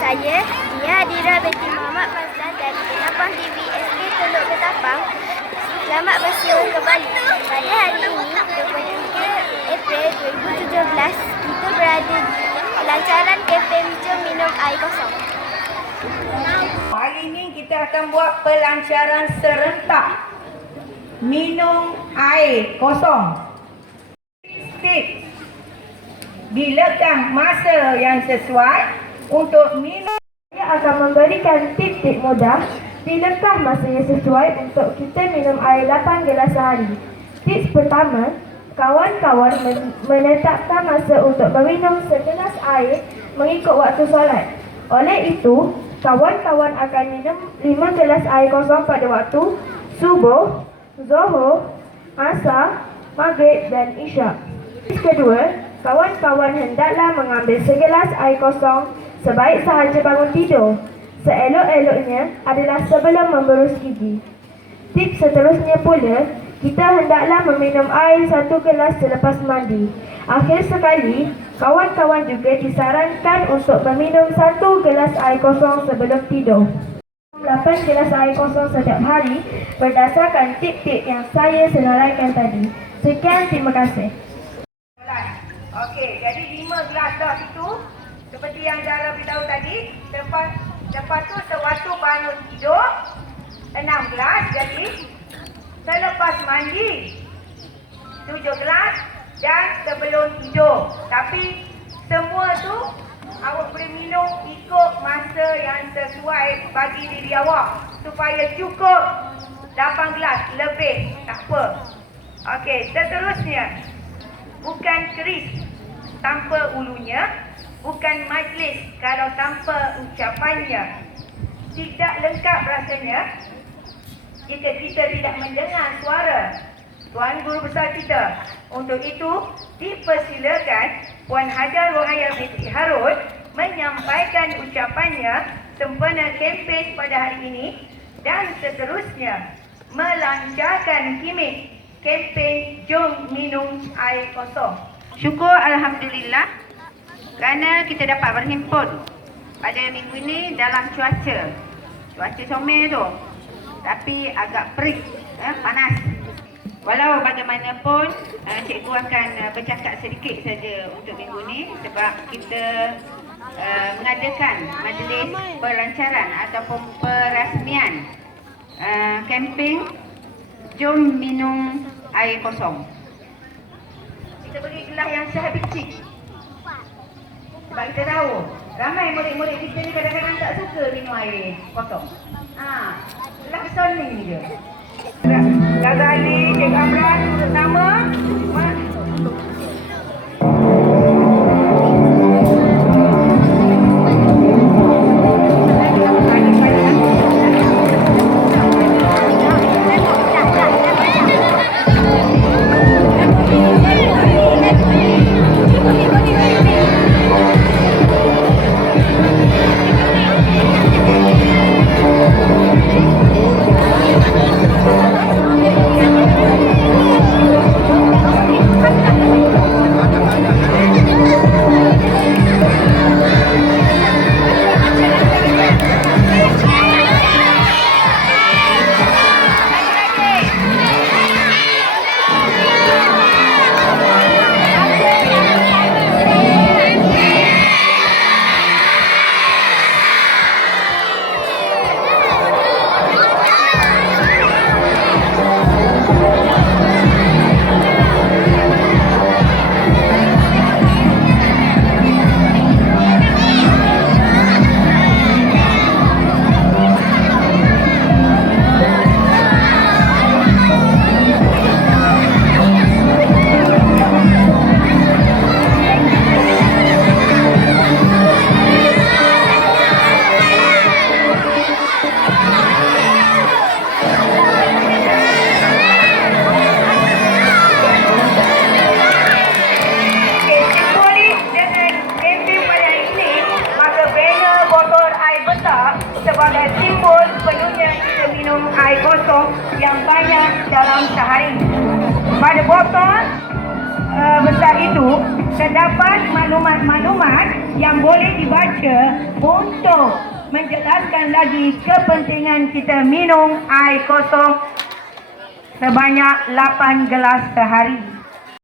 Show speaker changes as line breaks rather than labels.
Saya, Nia Adira binti Muhammad Fazlan dari Ketapang TV SK Teluk Ketapang. Selamat bersiul kembali. Pada hari ini, 23 April 2017, kita berada di pelancaran kempen Jom Minum Air Kosong.
Hari ini kita akan buat pelancaran serentak minum air kosong. Six. Bilakan masa yang sesuai untuk minum.
Saya akan memberikan tip-tip mudah bilakah masa yang sesuai untuk kita minum air 8 gelas sehari. Tips pertama, kawan-kawan men- menetapkan masa untuk meminum segelas air mengikut waktu solat. Oleh itu, kawan-kawan akan minum 5 gelas air kosong pada waktu subuh, zuhur, asar, maghrib dan isyak. Tips kedua, kawan-kawan hendaklah mengambil segelas air kosong sebaik sahaja bangun tidur. Seelok-eloknya adalah sebelum memberus gigi. Tips seterusnya pula, kita hendaklah meminum air satu gelas selepas mandi. Akhir sekali, kawan-kawan juga disarankan untuk meminum satu gelas air kosong sebelum tidur. 8 gelas air kosong setiap hari berdasarkan tip-tip yang saya senaraikan tadi. Sekian, terima kasih.
Okey, jadi lima gelas dah itu seperti yang Zara beritahu tadi. Lepas lepas tu sewaktu bangun tidur enam gelas jadi selepas mandi tujuh gelas dan sebelum tidur. Tapi semua tu awak boleh minum ikut masa yang sesuai bagi diri awak supaya cukup 8 gelas lebih tak apa. Okey, seterusnya bukan keris tanpa ulunya, bukan majlis kalau tanpa ucapannya. Tidak lengkap rasanya jika kita tidak mendengar suara Tuan Guru Besar kita. Untuk itu, dipersilakan Puan Hajar Rohaya binti Harun menyampaikan ucapannya sempena kempen pada hari ini dan seterusnya melancarkan kimik kempen Jom Minum Air Kosong. Syukur Alhamdulillah kerana kita dapat berhimpun pada minggu ini dalam cuaca. Cuaca comel tu. Tapi agak perik, eh, panas. Walau bagaimanapun, uh, cikgu akan uh, bercakap sedikit saja untuk minggu ini sebab kita uh, mengadakan majlis pelancaran ataupun perasmian uh, kempen Jom Minum Air Kosong. Kita beri gelas yang sehabis sebab kita tahu ramai murid-murid kita ni kadang-kadang tak suka minum air kosong. Ha, gelas soning ni dia. Ghazali, Cik Amran, kosong yang banyak dalam sehari. Pada botol uh, besar itu terdapat maklumat-maklumat yang boleh dibaca untuk menjelaskan lagi kepentingan kita minum air kosong sebanyak 8 gelas sehari.